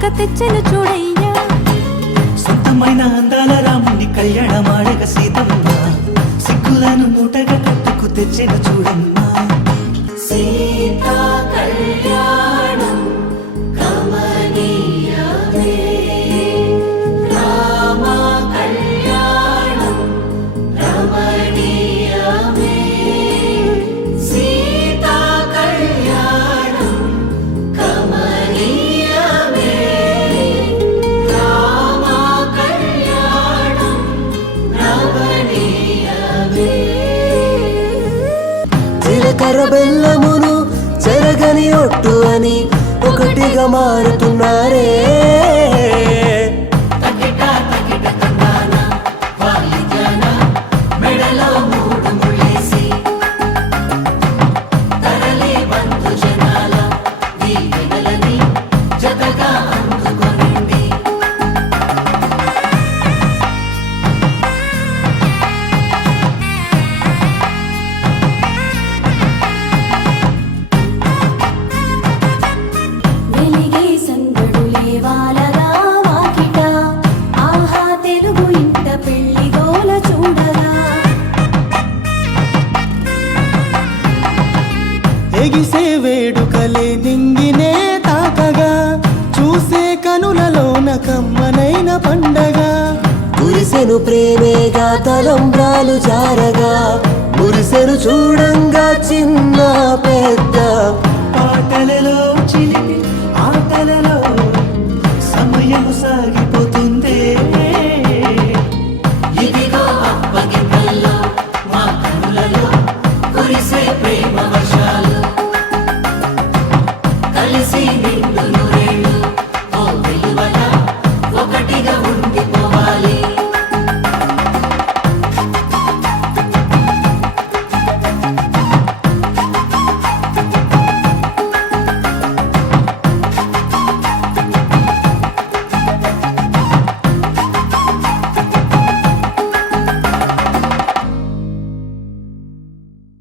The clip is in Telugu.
కానుక తెచ్చెను చూడయ్యా. సొంతమైన అందాల రాముని కళ్యాణమాడగ సీతమ్మ సిగ్గులను మూటగా కట్టుకు తెచ్చెను చూడమ్మా. సీతా కళ్యాణం కమనీయమే, రామ కళ్యాణం రమణీయమే. సీతా కళ్యాణం కమనీయమే, రామ కళ్యాణం రమణీయమే. జీలకర్ర బెల్లమును చెరగని ఒట్టు అని ఒకటిగా మారుతున్నారే. తకిట తకిట తందాన వాయిద్యాన మెడలో మూడు ముళ్ళేసి తరలి బంధు జనాల దీవెనలని జతగా అందుకొనింది. వెలిగే సందడులే వాలగా వాకిట, ఆహా తెలుగు ఇంట పెళ్లి గోల చూడగా. ఎగిసే వేడుకలే నింగినే తాకగా, చూసే కనులలోన కమ్మనైన పండగ. కురిసెను ప్రేమేగా తలంబ్రాలు జారగా, మురిసెను చూడంగా చిన్న పెద్ద పాటలలో చిలి